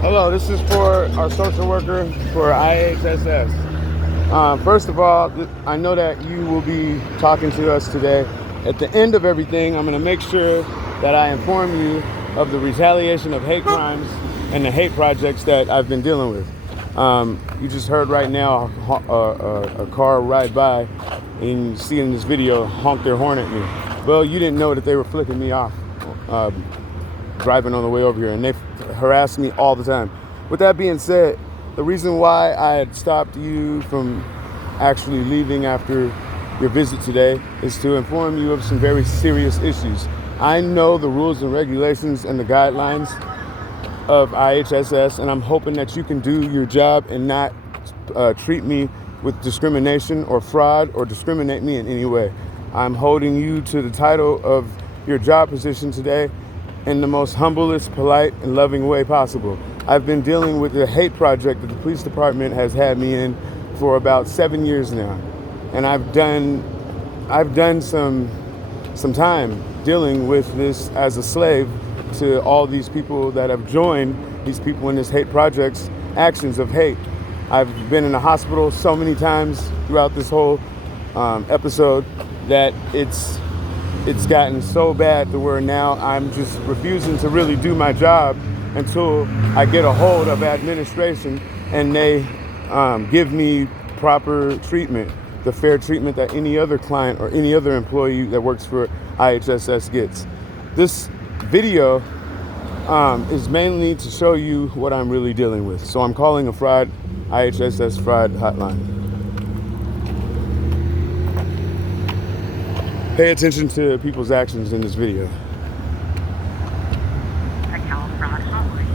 Hello, this is for our social worker for IHSS. First of all, I know that you will be talking to us today. At the end of everything, I'm going to make sure that I inform you of the retaliation of hate crimes and the hate projects that I've been dealing with. You just heard right now a car ride by, and you see in this video honk their horn at me. Well, you didn't know that they were flicking me off. Driving on the way over here, and they harass me all the time. With that being said, the reason why I had stopped you from actually leaving after your visit today is to inform you of some very serious issues. I know the rules and regulations and the guidelines of IHSS, and I'm hoping that you can do your job and not treat me with discrimination or fraud or discriminate me in any way. I'm holding you to the title of your job position today in the most humblest, polite, and loving way possible. I've been dealing with the hate project that the police department has had me in for about 7 years now, and I've done some time dealing with this as a slave to all these people that have joined these people in this hate project's actions of hate. I've been in the hospital so many times throughout this whole episode that it's gotten so bad to where now I'm just refusing to really do my job until I get a hold of administration and they give me proper treatment, the fair treatment that any other client or any other employee that works for IHSS gets. This video is mainly to show you what I'm really dealing with. So I'm calling a fraud, IHSS fraud hotline. Pay attention to people's actions in this video. Account fraud hotline.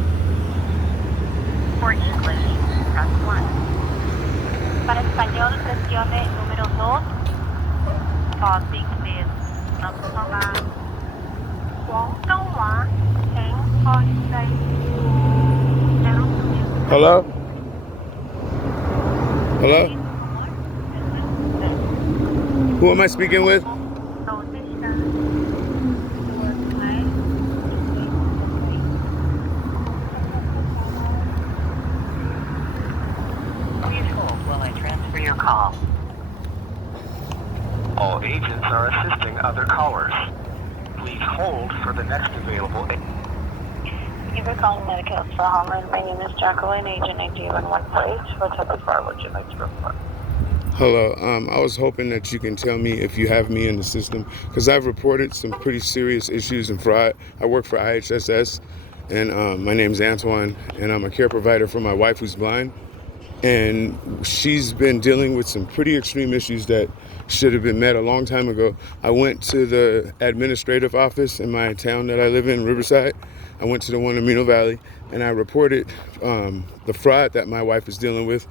For English, press 1. Para español, presione número 2. For English, 能好吗？广东话请開掣。Hello? Hello? Who am I speaking with? Your call. All agents are assisting other callers. Please hold for the next available. Thank you for calling Medical for Hotline. My name is Jacqueline, agent ID 114. What type of fraud would you like to report? Hello. I was hoping that you can tell me if you have me in the system, because I've reported some pretty serious issues and fraud. I work for IHSS, and my name's Antoine, and I'm a care provider for my wife who's blind. And she's been dealing with some pretty extreme issues that should have been met a long time ago. I went to the administrative office in my town that I live in, Riverside. I went to the one in Reno Valley, and I reported the fraud that my wife is dealing with,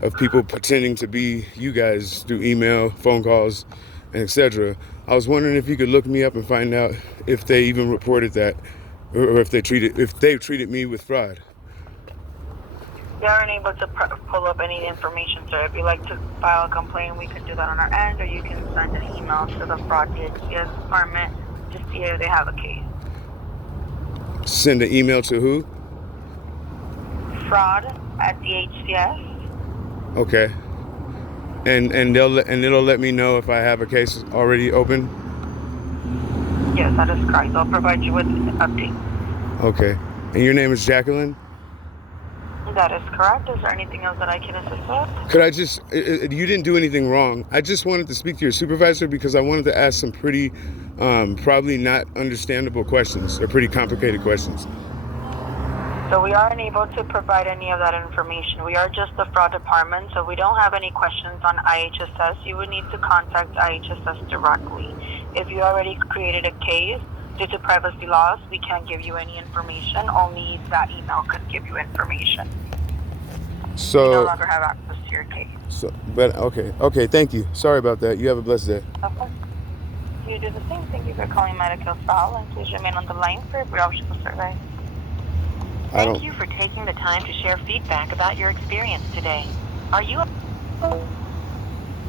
of people pretending to be you guys through email, phone calls, and etc. I was wondering if you could look me up and find out if they even reported that, or if they treated me with fraud. We aren't able to pull up any information, sir. If you'd like to file a complaint, we can do that on our end, or you can send an email to the fraud DHCS department to see if they have a case. Send an email to who? Fraud at DHCS. Okay. And it'll let me know if I have a case already open? Yes, that is correct. They'll provide you with an update. Okay. And your name is Jacqueline? That is correct. Is there anything else that I can assist with? Could I just, you didn't do anything wrong. I just wanted to speak to your supervisor because I wanted to ask some pretty, probably not understandable questions, or pretty complicated questions. So we aren't able to provide any of that information. We are just the fraud department, so we don't have any questions on IHSS. You would need to contact IHSS directly. If you already created a case, due to privacy laws, we can't give you any information. Only that email could give you information. So you no longer have access to your case. But okay, thank you. Sorry about that. You have a blessed day. Okay. You do the same. Thank you for calling Medical File, and please remain on the line for a optional survey. Thank you for taking the time to share feedback about your experience today. Are you?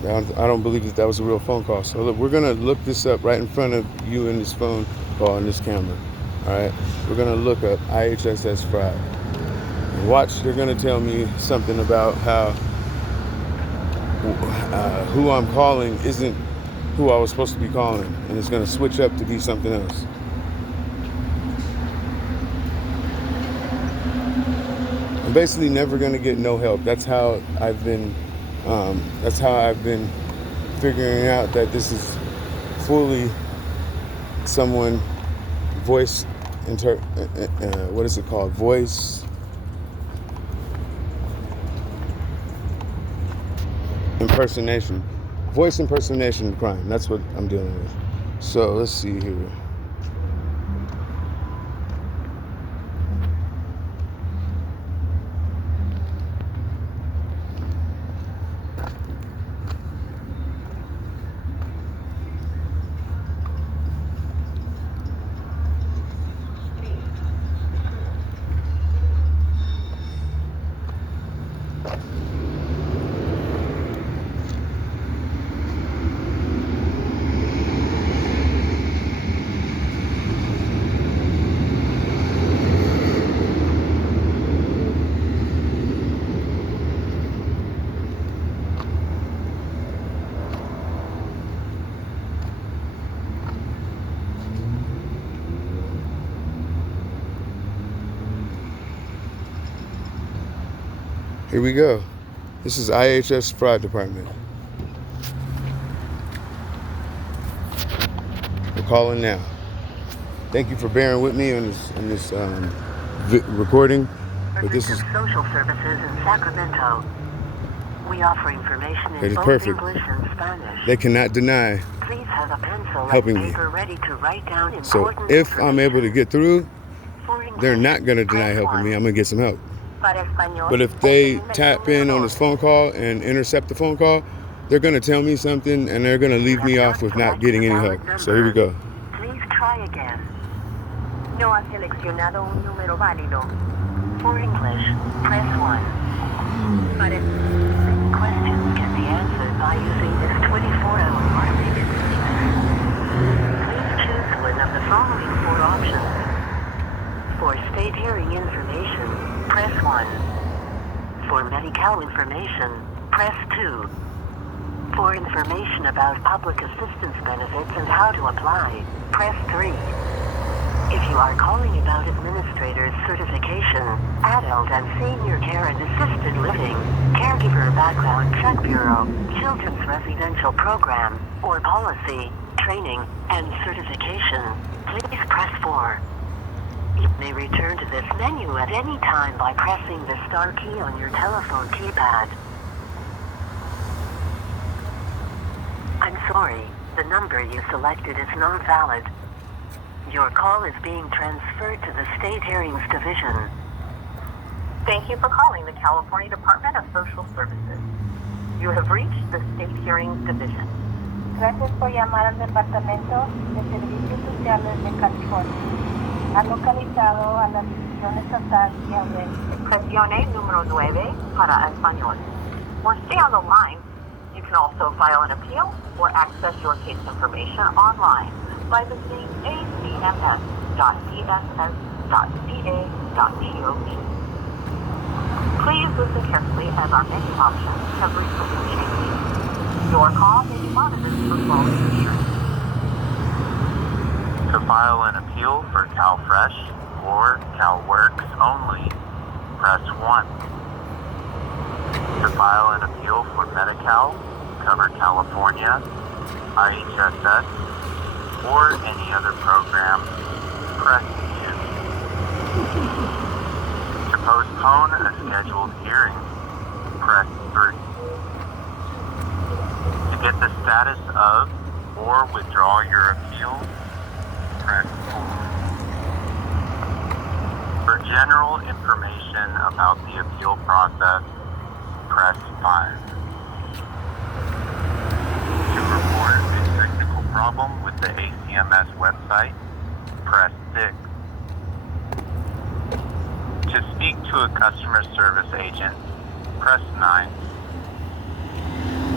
I don't believe that was a real phone call. So look, we're gonna look this up right in front of you in this phone call in this camera. All right, we're gonna look up IHSS fraud. Watch, they're gonna tell me something about how who I'm calling isn't who I was supposed to be calling, and it's gonna switch up to be something else. I'm basically never gonna get no help. That's how I've been. That's how I've been figuring out that this is fully someone voice what is it called? Voice impersonation. Voice impersonation crime. That's what I'm dealing with. So let's see here. Here we go. This is IHS Fraud Department. We're calling now. Thank you for bearing with me on this recording. But this is social services in Sacramento. We offer information in both perfect. English and Spanish. They cannot deny Please have a pencil helping and me. paper ready to write down important So if I'm able to get through, For English, they're not going to deny press helping 1. me. I'm going to get some help. Para español, But if they oprime el tap in número on this 2. phone call and intercept the phone call, they're going to tell me something and they're going to leave me off with not getting any help. So here we go. Please try again. No ha seleccionado un número válido. For English, press 1. Para questions can be answered by using this 24-hour automated system. Please choose one of the following 4 options. For state hearing information, press 1. For medical information, press 2. For information about public assistance benefits and how to apply, press 3. If you are calling about administrator's certification, adult and senior care and assisted living, caregiver background check bureau, children's residential program, or policy, training, and certification, please press 4. You may return to this menu at any time by pressing the star key on your telephone keypad. I'm sorry, the number you selected is not valid. Your call is being transferred to the State Hearings Division. Thank you for calling the California Department of Social Services. You have reached the State Hearings Division. Gracias por llamar al Departamento de Servicios Sociales de California. Ha localizado a la División Estatal de Audiencia. Presione número 9 para español. Or stay on the line. You can also file an appeal or access your case information online by visiting acms.dss.ca.gov. Please listen carefully as our menu options have recently changed. Your call may be monitored for quality assurance. To file an appeal for CalFresh or CalWorks only, press 1. To file an appeal for Medi-Cal, Cover California, IHSS, or any other program, press 2. To postpone a scheduled hearing, press 3. To get the status of or withdraw your appeal, press 4. For general information about the appeal process, press 5. To report a technical problem with the ACMS website, press 6. To speak to a customer service agent, press 9.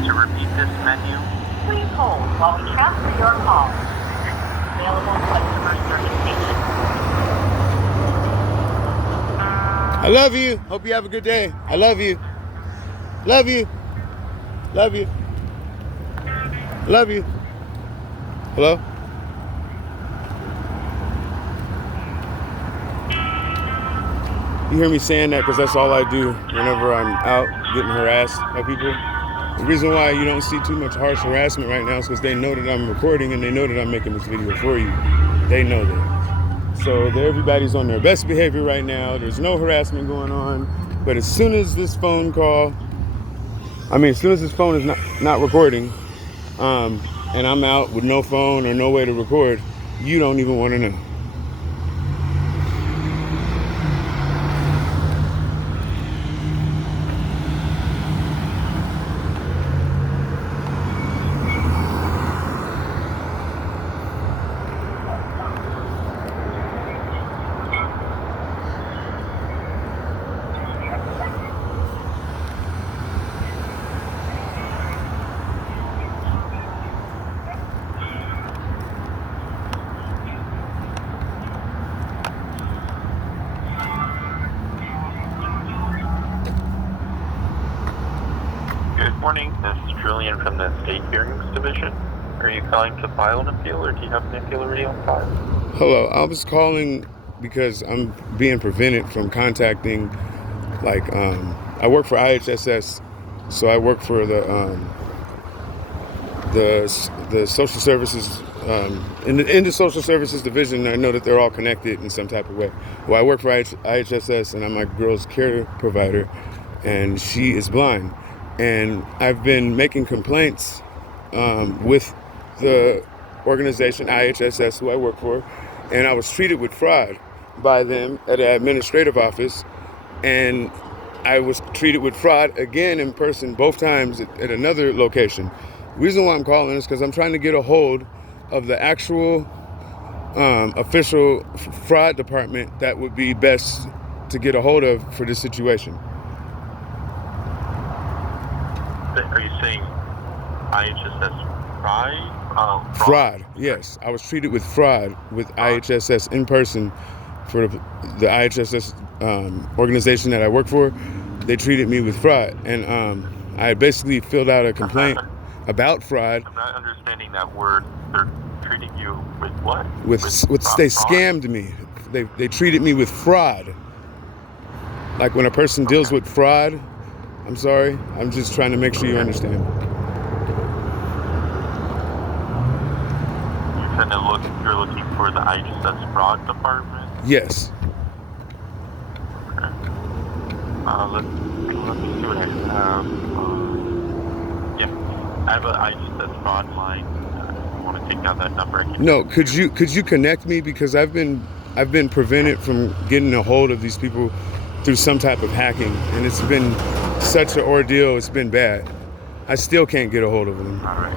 To repeat this menu, Please hold while we transfer your call. Available customer service agent. I love you. Hope you have a good day. I love you. Love you. Love you. Love you. Hello? You hear me saying that because that's all I do whenever I'm out getting harassed by people. The reason why you don't see too much harsh harassment right now is because they know that I'm recording and they know that I'm making this video for you. They know that. So everybody's on their best behavior right now. There's no harassment going on. But as soon as this phone is not recording, and I'm out with no phone or no way to record, you don't even want to know. Good morning. This is Julian from the State Hearings Division. Are you calling to file an appeal, or do you have an appeal already on file? Hello, I was calling because I'm being prevented from contacting, I work for IHSS, so I work for the social services, in the social services division. I know that they're all connected in some type of way. Well, I work for IHSS, and I'm my girl's care provider, and she is blind. And I've been making complaints with the organization IHSS, who I work for, and I was treated with fraud by them at an administrative office, and I was treated with fraud again in person both times at another location. The reason why I'm calling is because I'm trying to get a hold of the actual official fraud department that would be best to get a hold of for this situation. Are you saying IHSS fraud? Fraud, yes. I was treated with fraud with IHSS in person for the IHSS organization that I work for. They treated me with fraud, and I basically filled out a complaint about fraud. I'm not understanding that word. They're treating you with what? They scammed me. They treated me with fraud. Like when a person deals with fraud. I'm sorry. I'm just trying to make sure you understand. You're looking for the IHSS fraud department? Yes. Okay. Let me see what I have. Yeah, I have an IHSS fraud line. If you want to take down that number, I can. No, could you connect me, because I've been prevented from getting a hold of these people through some type of hacking, and it's been such an ordeal. It's been bad. I still can't get a hold of them. All right.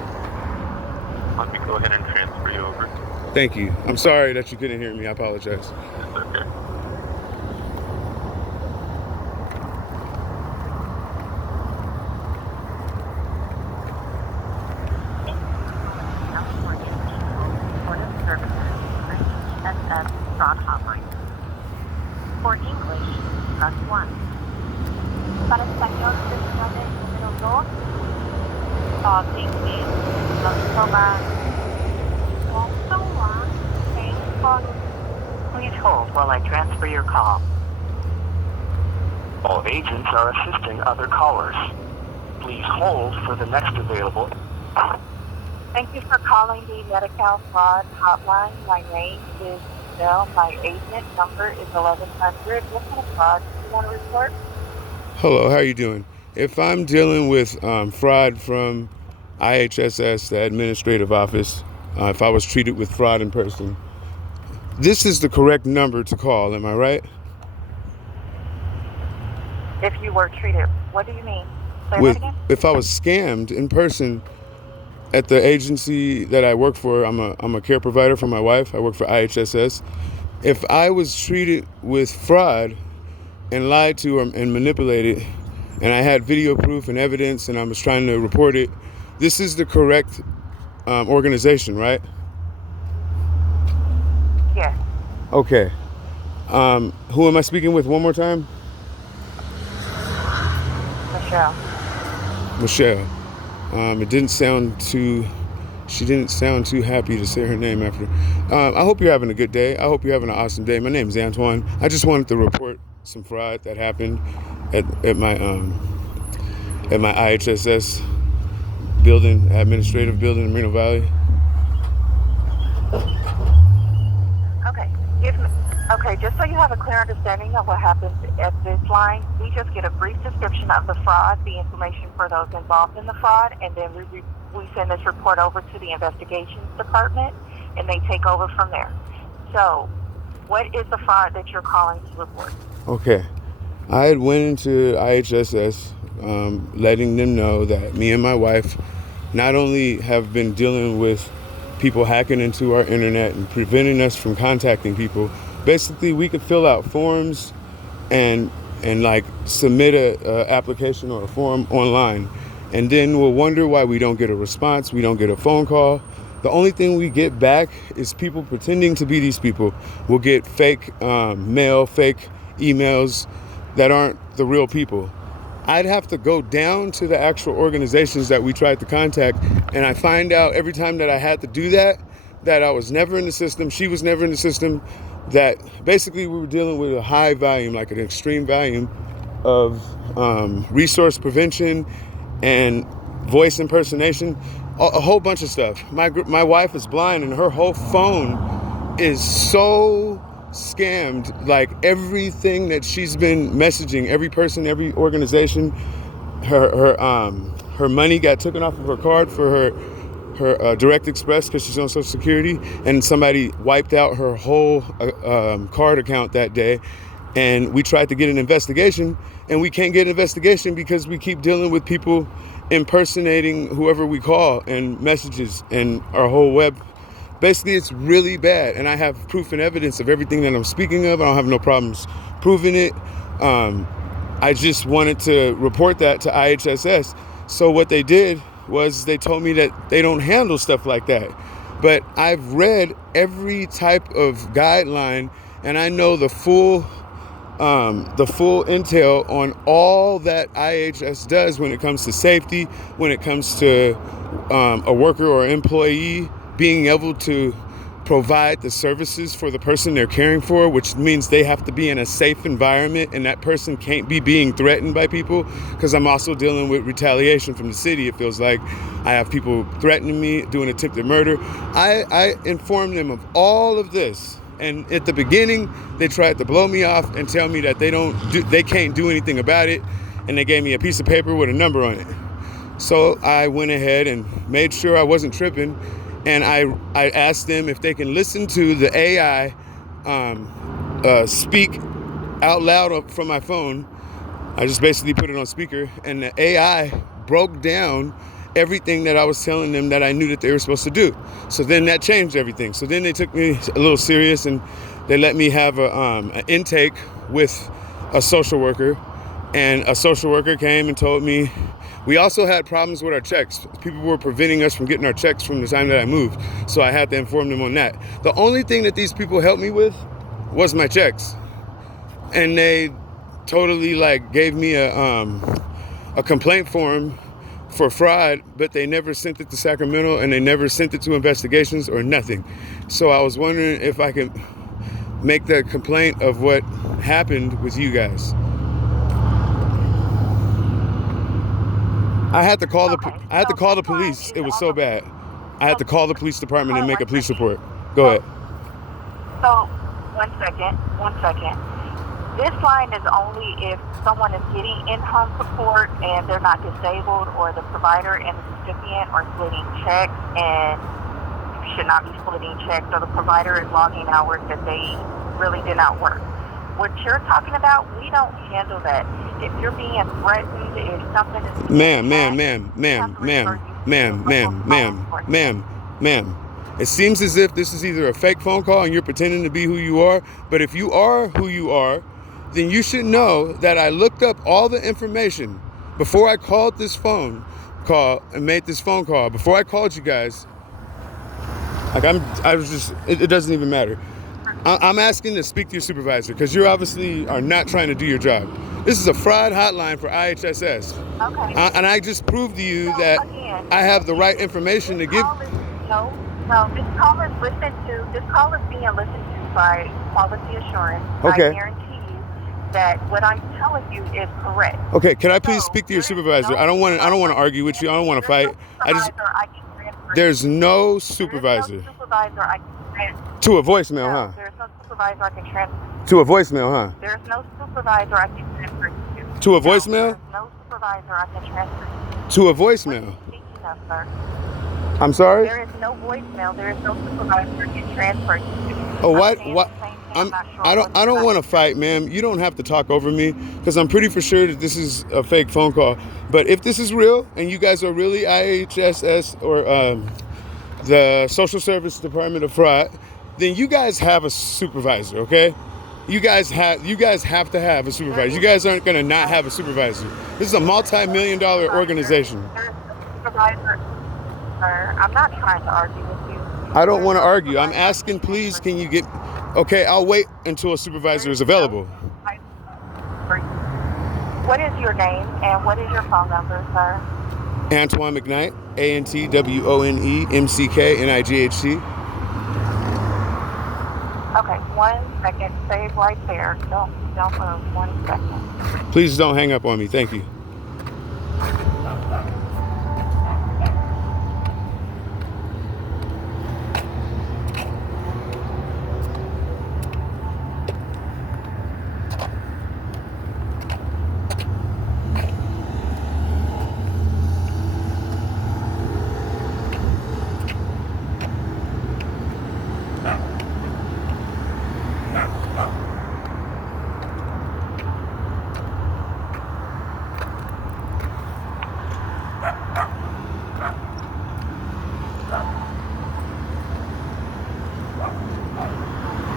Let me go ahead and transfer you over. Thank you. I'm sorry that you couldn't hear me. I apologize. It's okay. Fraud hotline. For English, press 1. Para español, presione número 2. Thank you. Please hold while I transfer your call. All agents are assisting other callers. Please hold for the next available. Thank you for calling the Medi-Cal Fraud Hotline. My name is Michelle. My agent number is 1100. What kind of fraud do you want to report? Hello, how are you doing? If I'm dealing with fraud from IHSS, the administrative office, if I was treated with fraud in person, this is the correct number to call, am I right? If you were treated, what do you mean? Say that again? If I was scammed in person at the agency that I work for, I'm a care provider for my wife. I work for IHSS. If I was treated with fraud and lied to and manipulated, and I had video proof and evidence, and I was trying to report it, this is the correct organization, right? Yes. Okay. Who am I speaking with one more time? Michelle. Michelle. It didn't sound too. She didn't sound too happy to say her name after. I hope you're having a good day. I hope you're having an awesome day. My name is Antoine. I just wanted to report some fraud that happened at my IHSS building, administrative building in Moreno Valley. Okay, just so you have a clear understanding of what happens at this line, we just get a brief description of the fraud, the information for those involved in the fraud, and then we send this report over to the investigations department, and they take over from there. So, what is the fraud that you're calling to report? Okay, I had went into IHSS, letting them know that me and my wife not only have been dealing with people hacking into our internet and preventing us from contacting people. Basically, we could fill out forms and like submit a application or a form online, and then we'll wonder why we don't get a response, we don't get a phone call. The only thing we get back is people pretending to be these people. We'll get fake mail, fake emails that aren't the real people. I'd have to go down to the actual organizations that we tried to contact, and I find out every time that I had to do that I was never in the system, she was never in the system, that basically we were dealing with a high volume, like an extreme volume of resource prevention and voice impersonation, a whole bunch of stuff. My wife is blind, and her whole phone is so scammed. Like everything that she's been messaging, every person, every organization, her money got taken off of her card for her Direct Express because she's on Social Security, and somebody wiped out her whole card account that day. And we tried to get an investigation, and we can't get an investigation because we keep dealing with people impersonating whoever we call and messages and our whole web. Basically, it's really bad, and I have proof and evidence of everything that I'm speaking of. I don't have no problems proving it. I just wanted to report that to IHSS. So what they did was they told me that they don't handle stuff like that. But I've read every type of guideline, and I know the full intel on all that IHS does when it comes to safety, when it comes to a worker or employee being able to provide the services for the person they're caring for, which means they have to be in a safe environment, and that person can't be being threatened by people, because I'm also dealing with retaliation from the city. It feels like I have people threatening me, doing attempted murder. I informed them of all of this, and at the beginning they tried to blow me off and tell me that they can't do anything about it, and they gave me a piece of paper with a number on it. So I went ahead and made sure I wasn't tripping, and I asked them if they can listen to the AI speak out loud from my phone. I just basically put it on speaker, and the AI broke down everything that I was telling them that I knew that they were supposed to do. So then that changed everything. So then they took me a little serious, and they let me have an intake with a social worker, and a social worker came and told me we also had problems with our checks. People were preventing us from getting our checks from the time that I moved. So I had to inform them on that. The only thing that these people helped me with was my checks. And they totally gave me a complaint form for fraud, but they never sent it to Sacramento, and they never sent it to investigations or nothing. So I was wondering if I could make the complaint of what happened with you guys. I had to call the police. It was so bad. I had to call the police department and make a police report. Go ahead. So, one second. This line is only if someone is getting in-home support and they're not disabled, or the provider and the recipient are splitting checks, and you should not be splitting checks, or the provider is logging hours that they really did not work. What you're talking about, we don't handle that. If you're being threatened, if something is... Ma'am. It seems as if this is either a fake phone call and you're pretending to be who you are, but if you are who you are, then you should know that I looked up all the information before I called this phone call and made this phone call. Before I called you guys, it doesn't even matter. I'm asking to speak to your supervisor because you obviously are not trying to do your job. This is a fraud hotline for IHSS. Okay. And I just proved to you So, that again, I have the right information to give. No, this call is this call is being listened to by quality assurance. Okay. I guarantee you that what I'm telling you is correct. Okay, can I please So, speak to your there is supervisor? no I don't want to supervisor. argue with you. I don't want to fight. There's no supervisor I can transfer There's you. no There supervisor. is no supervisor I can transfer. To a voicemail, No, huh? there's no supervisor I can transfer. To a voicemail, huh? There's no supervisor I can transfer you to. To a No, voicemail? there's no supervisor I can transfer you To a to. What are voicemail. you speaking of, sir? I'm sorry? There is no voicemail. There is no supervisor I can transfer you to. Oh, what? I'm saying What? the same thing. I'm not sure I what don't you're want to fight, ma'am. You don't have to talk over me because I'm pretty for sure that this is a fake phone call. But if this is real and you guys are really IHSS or the Social Service Department of Fraud, then you guys have a supervisor, okay? You guys have to have a supervisor. You guys aren't gonna not have a supervisor. This is a multi-million-dollar organization. There's no supervisor, sir. I'm not trying to argue with you. I don't want to argue. I'm asking, please, can you get... Okay, I'll wait until a supervisor is available. What is your name and what is your phone number, sir? Antoine McKnight, ANTWONE MCK NIGHT. Okay, 1 second. Stay right there. Don't move. 1 second. Please don't hang up on me. Thank you.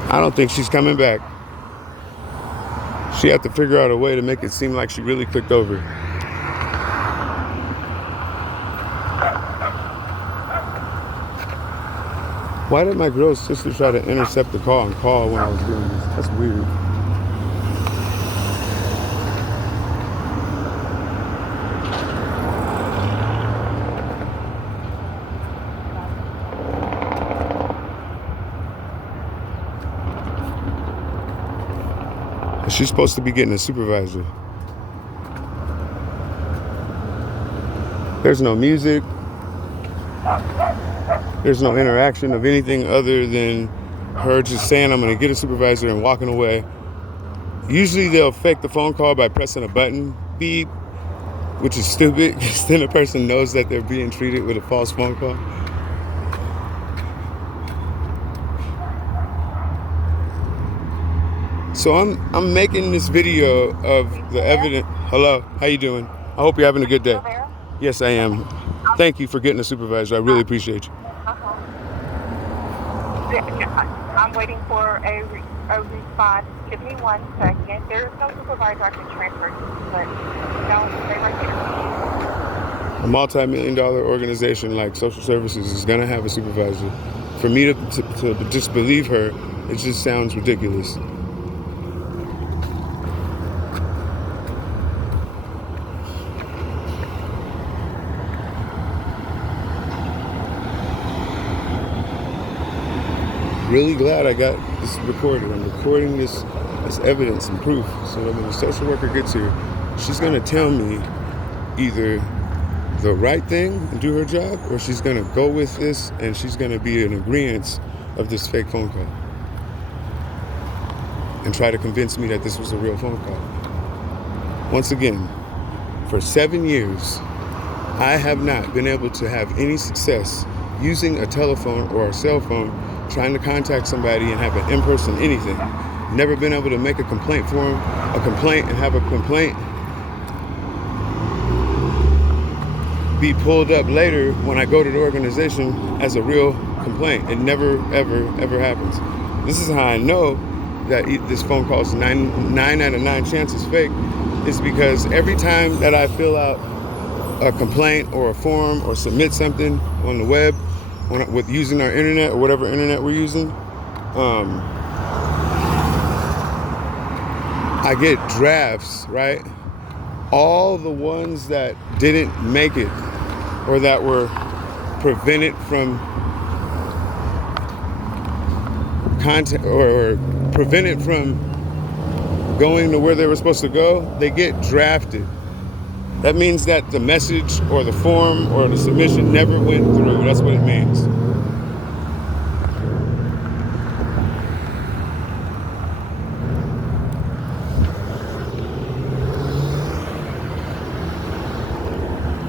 I don't think she's coming back. She had to figure out a way to make it seem like she really clicked over. Why did my girl's sister try to intercept the call and call when I was doing this? That's weird. She's supposed to be getting a supervisor. There's no music. There's no interaction of anything other than her just saying, I'm going to get a supervisor and walking away. Usually they'll fake the phone call by pressing a button, beep, which is stupid because then the person knows that they're being treated with a false phone call. So I'm making this video of the evidence. Hello, how you doing? I hope you're having a good day. Yes, I am. Thank you for getting a supervisor. I really appreciate you. I'm waiting for a response. Give me 1 second. There is no supervisor I can transfer you, but stay right there. A multi-million-dollar organization like Social Services is gonna have a supervisor. For me to just believe her, it just sounds ridiculous. Really glad I got this recorded. I'm recording this evidence and proof so that when the social worker gets here, she's gonna tell me either the right thing and do her job, or she's gonna go with this and she's gonna be in agreement of this fake phone call and try to convince me that this was a real phone call. Once again, for 7 years, I have not been able to have any success using a telephone or a cell phone trying to contact somebody and have an in-person anything. Never been able to make a complaint form, a complaint, and have a complaint be pulled up later when I go to the organization as a real complaint. It never, ever, ever happens. This is how I know that this phone call is 9 out of 9 chances fake, is because every time that I fill out a complaint or a form or submit something on the web with using our internet or whatever internet we're using, I get drafts, right? All the ones that didn't make it or that were prevented from contact or prevented from going to where they were supposed to go, they get drafted. That means that the message or the form or the submission never went through. That's what it means.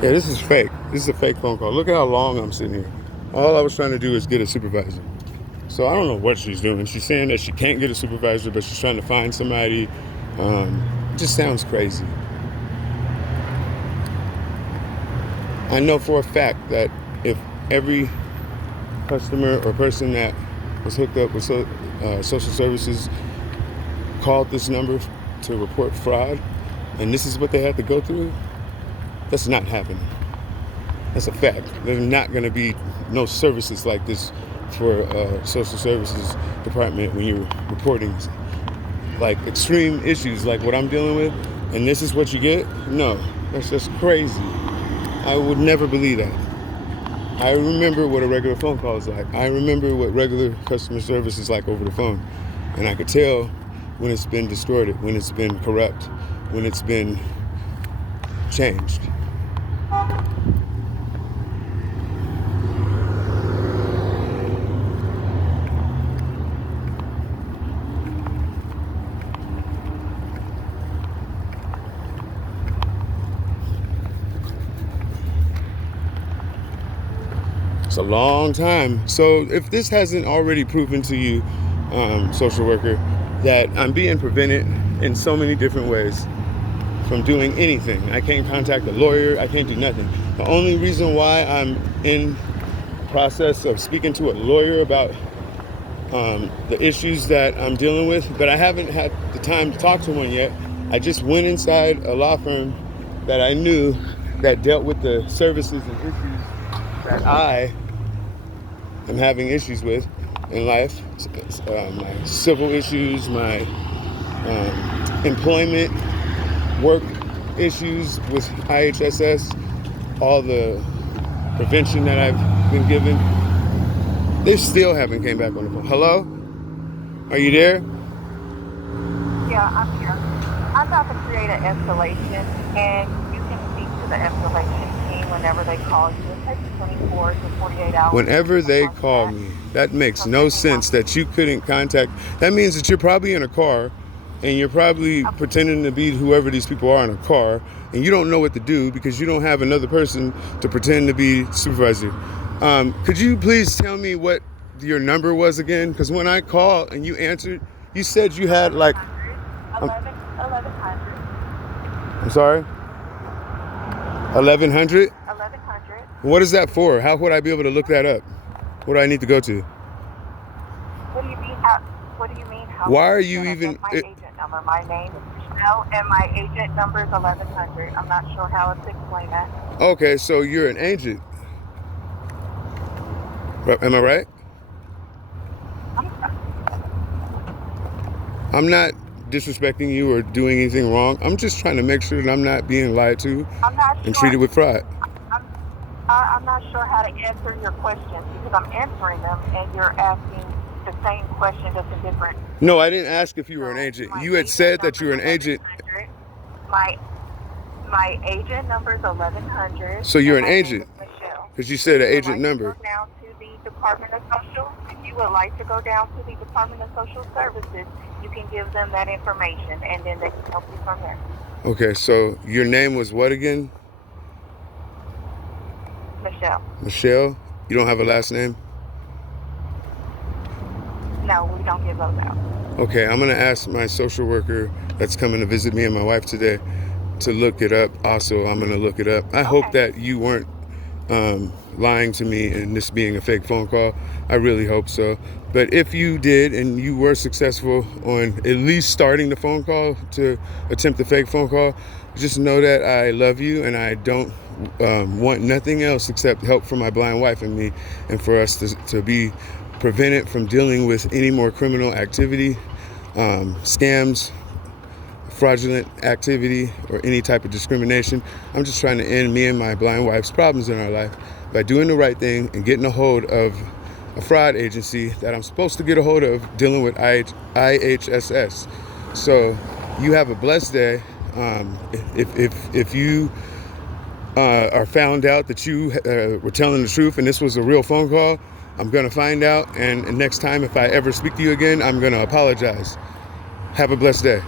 Yeah, this is fake. This is a fake phone call. Look at how long I'm sitting here. All I was trying to do is get a supervisor. So I don't know what she's doing. She's saying that she can't get a supervisor, but she's trying to find somebody. It just sounds crazy. I know for a fact that if every customer or person that was hooked up with social services called this number to report fraud, and this is what they had to go through, that's not happening. That's a fact. There's not going to be no services like this for social services department when you're reporting like extreme issues like what I'm dealing with, and this is what you get. No, that's just crazy. I would never believe that. I remember what a regular phone call is like. I remember what regular customer service is like over the phone, and I could tell when it's been distorted, when it's been corrupt, when it's been changed. It's a long time. So if this hasn't already proven to you, social worker, that I'm being prevented in so many different ways from doing anything. I can't contact a lawyer. I can't do nothing. The only reason why I'm in process of speaking to a lawyer about the issues that I'm dealing with, but I haven't had the time to talk to one yet. I just went inside a law firm that I knew that dealt with the services and issues that I am having issues with in life. My civil issues, my employment, work issues with IHSS, all the prevention that I've been given. They still haven't came back on the phone. Hello? Are you there? Yeah, I'm here. I'm about to create an escalation, and you can speak to the escalation team whenever they call you. It takes 24 to 48 hours. Whenever they call me, that makes no sense that you couldn't contact. That means that you're probably in a car, and you're probably pretending to be whoever these people are in a car, and you don't know what to do because you don't have another person to pretend to be supervisor. Could you please tell me what your number was again? Because when I called and you answered, you said you had like... 1100. I'm sorry? 1100? 1100. What is that for? How would I be able to look that up? What do I need to go to? What do you mean? What do you mean? How Why are you even... My agent number. My name is Michelle, and my agent number is 1100. I'm not sure how to explain that. Okay, so you're an agent. Am I right? I'm not disrespecting you or doing anything wrong. I'm just trying to make sure that I'm not being lied to and treated with fraud. I'm not sure how to answer your questions because I'm answering them and you're asking the same question just a different... No, I didn't ask if you were an agent. You had said that you were an agent. My agent number is 1100. So you're an agent? Because you said an agent number. Go down to the Department of Social. If you would like to go down to the Department of Social Services, you can give them that information, and then they can help you from there. Okay, so your name was what again? Michelle. Michelle? You don't have a last name? No, we don't give those out. Okay, I'm going to ask my social worker that's coming to visit me and my wife today to look it up. Also, I'm going to look it up. I hope that you weren't lying to me and this being a fake phone call. I really hope so. But if you did and you were successful on at least starting the phone call to attempt the fake phone call, just know that I love you and I don't want nothing else except help for my blind wife and me, and for us to be prevented from dealing with any more criminal activity, scams, fraudulent activity or any type of discrimination. I'm just trying to end me and my blind wife's problems in our life by doing the right thing and getting a hold of a fraud agency that I'm supposed to get a hold of dealing with IHSS. So you have a blessed day. If you are found out that you were telling the truth and this was a real phone call, I'm going to find out. And next time, if I ever speak to you again, I'm going to apologize. Have a blessed day.